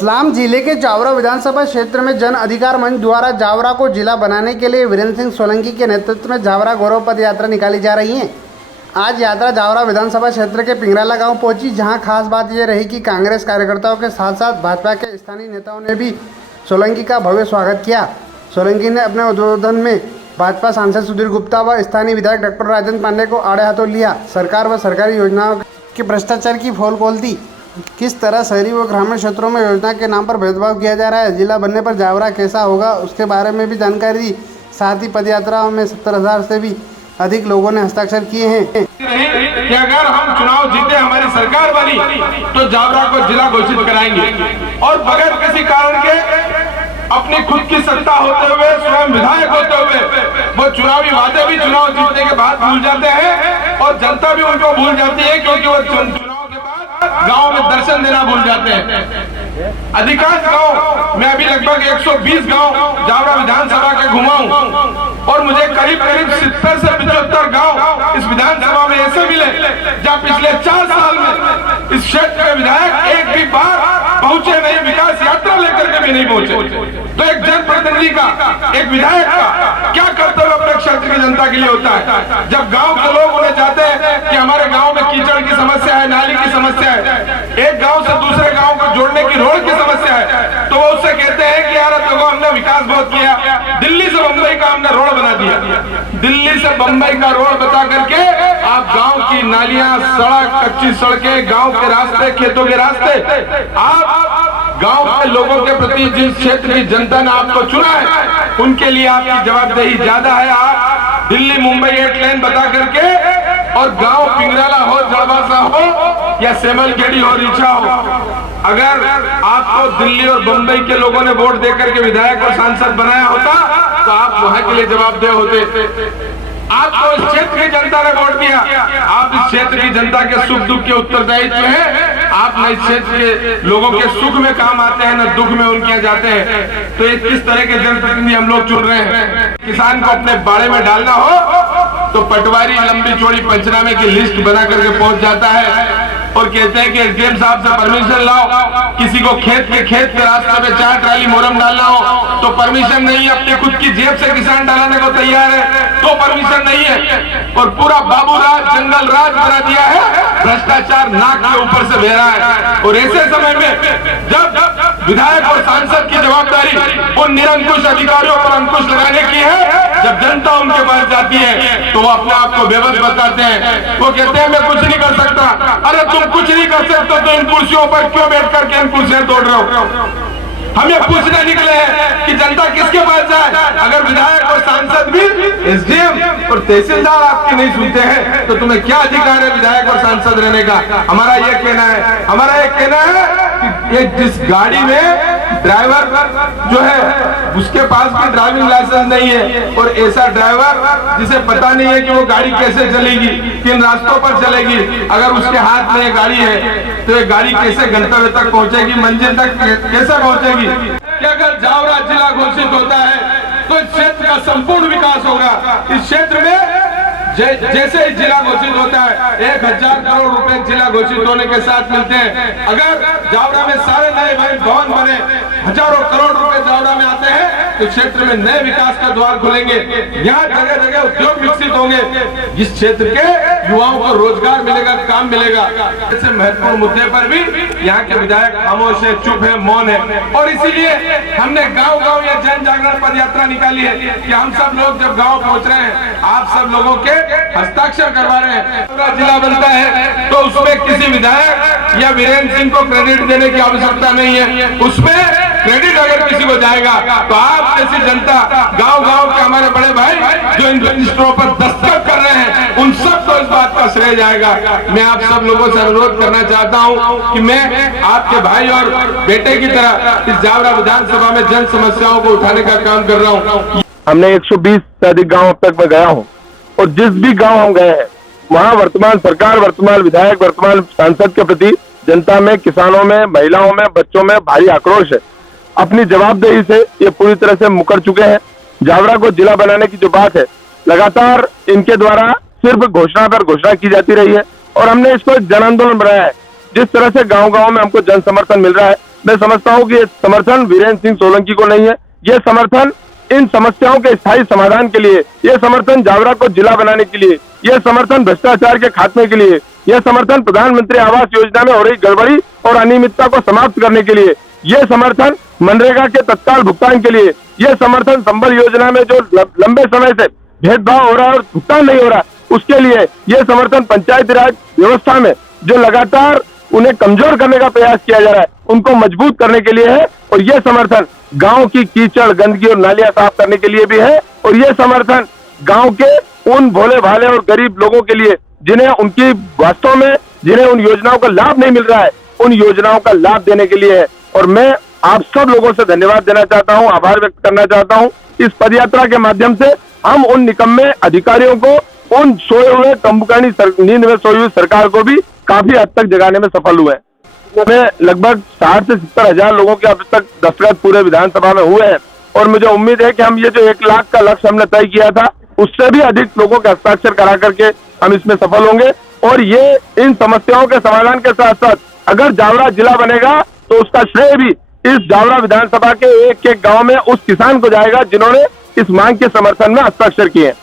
रतलाम जिले के जावरा विधानसभा क्षेत्र में जन अधिकार मंच द्वारा जावरा को जिला बनाने के लिए वीरेंद्र सिंह सोलंकी के नेतृत्व में जावरा गौरव पद यात्रा निकाली जा रही है। आज यात्रा जावरा विधानसभा क्षेत्र के पिंगराला गांव पहुंची, जहां खास बात यह रही कि कांग्रेस कार्यकर्ताओं के साथ साथ भाजपा के स्थानीय नेताओं ने भी सोलंकी का भव्य स्वागत किया। सोलंकी ने अपने उद्बोधन में भाजपा सांसद सुधीर गुप्ता व स्थानीय विधायक डॉक्टर राजेंद्र पांडे को आड़े हाथों लिया। सरकार व सरकारी योजनाओं के भ्रष्टाचार की पोल खोल दी। किस तरह शहरी व ग्रामीण क्षेत्रों में योजना के नाम पर भेदभाव किया जा रहा है, जिला बनने पर जावरा कैसा होगा, उसके बारे में भी जानकारी दी। साथ ही पदयात्राओं में 70,000 से भी अधिक लोगों ने हस्ताक्षर किए हैं कि अगर हम चुनाव जीते, हमारी सरकार बनी, तो जावरा को जिला घोषित कराएंगे और बगैर किसी कारण के अपनी खुद की सत्ता होते हुए, स्वयं विधायक होते हुए वो चुनावी वादे भी चुनाव जीतने के बाद भूल जाते हैं और जनता भी उनको भूल जाती है, क्योंकि वो चुनाव के बाद गांव में दर्शन देना भूल जाते हैं। अधिकांश गांव मैं अभी लगभग 120 गांव जावरा विधानसभा के घुमाऊं और मुझे करीब 70 से 75 गांव इस विधानसभा में ऐसे मिले जहां पिछले 4 साल में इस क्षेत्र के विधायक एक भी बार पहुंचे नहीं, विकास यात्रा लेकर के भी नहीं पहुंचे। तो एक जनप्रतिनिधि का, एक विधायक का क्या कर्तव्य अपने क्षेत्र की जनता के लिए होता है? जब गांव के लोग उन्हें चाहते हैं कि हमारे गांव में कीचड़ की समस्या है, नाली की समस्या है, एक गांव से दूसरे गांव को जोड़ने की रोड की समस्या है, तो वो उससे कहते हैं कि यार देखो हमने विकास बहुत किया, दिल्ली से बंबई का हमने रोड बना दिया। दिल्ली से बंबई का रोड बता करके आप गांव की नालियां, सड़क, कच्ची सड़कें, गांव के रास्ते, खेतों के रास्ते, आप गांव के लोगों के प्रति जिस क्षेत्र की जनता ने आपको चुना है उनके लिए आपकी जवाबदेही ज्यादा है। आप दिल्ली मुंबई 8 लेन बता करके और गांव पिंगराला हो, जड़बासा हो या सेमलखेड़ी हो, रीछा हो, अगर आपको दिल्ली और बंबई के लोगों ने वोट देकर के विधायक और सांसद बनाया होता तो आप वहां के लिए जवाबदेह होते। आपको इस क्षेत्र की जनता ने वोट दिया, आप इस क्षेत्र की जनता के सुख दुख के उत्तरदायित्व हैं। आप न इस क्षेत्र के लोगों के सुख में काम आते हैं, न दुख में उनके यहाँ जाते हैं। तो ये किस तरह के जनप्रतिनिधि हम लोग चुन रहे हैं? किसान को अपने बाड़े में डालना हो तो पटवारी लंबी चौड़ी पंचनामे की लिस्ट बना करके पहुंच जाता है और कहते हैं कि एसडीएम साहब से परमिशन लाओ। किसी को खेत के रास्ते में 4 ट्राली मोरम डालना हो तो परमिशन नहीं है, अपनी खुद की जेब से किसान डालने को तैयार है तो परमिशन नहीं है। और पूरा बाबू राज, जंगल राज बना दिया है, भ्रष्टाचार नाक के ऊपर से बह रहा है। और ऐसे समय में जब विधायक और सांसद की जवाबदारी उन निरंकुश अधिकारियों पर अंकुश लगाने की है, जब जनता उनके पास जाती है तो वो अपने आप को बेबस बताते हैं। वो कहते हैं मैं कुछ नहीं कर सकता। अरे तुम कुछ नहीं कर सकते तो इन कुर्सियों पर क्यों बैठ करके इन कुर्सियां तोड़ रहे हो? हम ये पूछने निकले हैं कि जनता किसके पास जाए? अगर विधायक और सांसद भी एसडीएम और तहसीलदार आपकी नहीं सुनते हैं तो तुम्हें क्या अधिकार है विधायक और सांसद रहने का? हमारा ये कहना है कि ये जिस गाड़ी में ड्राइवर जो है उसके पास भी ड्राइविंग लाइसेंस नहीं है और ऐसा ड्राइवर जिसे पता नहीं है कि वो गाड़ी कैसे चलेगी, किन रास्तों पर चलेगी, अगर उसके हाथ में ये गाड़ी है तो ये गाड़ी कैसे गंतव्य तक पहुंचेगी, मंजिल तक कैसे पहुंचेगी? कि अगर जावरा जिला घोषित होता है तो इस क्षेत्र का संपूर्ण विकास होगा। इस क्षेत्र में जैसे ही जिला घोषित होता है 1000 करोड़ रुपए जिला घोषित होने के साथ मिलते हैं। अगर जावरा में सारे नए भवन बने, हजारों करोड़ रुपए जावरा में आते हैं तो क्षेत्र में नए विकास का द्वार खुलेंगे, यहाँ जगह जगह उद्योग विकसित होंगे, इस क्षेत्र के युवाओं को रोजगार मिलेगा, काम मिलेगा। ऐसे महत्वपूर्ण मुद्दे पर भी यहाँ के विधायक खामोश है, चुप है, मौन है। और इसीलिए हमने गांव-गांव ये जन जागरण पद यात्रा निकाली है कि हम सब लोग जब गांव पहुंच रहे हैं, आप सब लोगों के हस्ताक्षर करवा रहे हैं। पूरा जिला बनता है तो उसमें किसी विधायक या वीरेंद्र सिंह को क्रेडिट देने की आवश्यकता नहीं है। उसमें क्रेडिट अगर किसी को जाएगा तो आप जैसी जनता, गांव-गांव के हमारे बड़े भाई जो इन रजिस्टरों पर दस्तखत कर रहे हैं, उन सबको इस बात का श्रेय जाएगा। मैं आप सब लोगों से अनुरोध करना चाहता हूं कि मैं आपके भाई और बेटे की तरह इस जावरा विधानसभा में जन समस्याओं को उठाने का काम कर रहा हूं। हमने 120 से अधिक गाँव अब तक मैं गया हूँ और जिस भी गांव हम गए हैं वहां वर्तमान सरकार, वर्तमान विधायक, वर्तमान सांसद के प्रति जनता में, किसानों में, महिलाओं में, बच्चों में भारी आक्रोश है। अपनी जवाबदेही से ये पूरी तरह से मुकर चुके हैं। जावरा को जिला बनाने की जो बात है, लगातार इनके द्वारा सिर्फ घोषणा पर घोषणा की जाती रही है और हमने इसको एक जन आंदोलन बनाया है। जिस तरह से गांव-गांव में हमको जन समर्थन मिल रहा है, मैं समझता हूं कि ये समर्थन वीरेंद्र सिंह सोलंकी को नहीं है। ये समर्थन इन समस्याओं के स्थायी समाधान के लिए, ये समर्थन जावरा को जिला बनाने के लिए, ये समर्थन भ्रष्टाचार के खात्मे के लिए, यह समर्थन प्रधानमंत्री आवास योजना में हो रही गड़बड़ी और अनियमितता को समाप्त करने के लिए, यह समर्थन मनरेगा के तत्काल भुगतान के लिए, यह समर्थन संबल योजना में जो लंबे समय से भेदभाव हो रहा है और भुगतान नहीं हो रहा उसके लिए, यह समर्थन पंचायती राज व्यवस्था में जो लगातार उन्हें कमजोर करने का प्रयास किया जा रहा है उनको मजबूत करने के लिए है। और यह समर्थन गांव की कीचड़ गंदगी और नालियां साफ करने के लिए भी है। और यह समर्थन गांव के उन भोले भाले और गरीब लोगों के लिए जिन्हें उनकी वास्तव में जिन्हें उन योजनाओं का लाभ नहीं मिल रहा है, उन योजनाओं का लाभ देने के लिए है। और मैं आप सब लोगों से धन्यवाद देना चाहता हूं, आभार व्यक्त करना चाहता हूं। इस पदयात्रा के माध्यम से हम उन निकम्मे अधिकारियों को, उन सोए हुए कंबुकानी नींद में सोई हुई सरकार को भी काफी हद तक जगाने में सफल हुए हैं। में लगभग 60 से 70 हजार लोगों के अब तक दस्तखत पूरे विधानसभा में हुए हैं और मुझे उम्मीद है कि हम ये जो 1 लाख का लक्ष्य हमने तय किया था उससे भी अधिक लोगों के हस्ताक्षर करा करके हम इसमें सफल होंगे। और ये इन समस्याओं के समाधान के साथ साथ अगर जावरा जिला बनेगा तो उसका श्रेय भी इस जावरा विधानसभा के एक एक गांव में उस किसान को जाएगा जिन्होंने इस मांग के समर्थन में हस्ताक्षर किए हैं।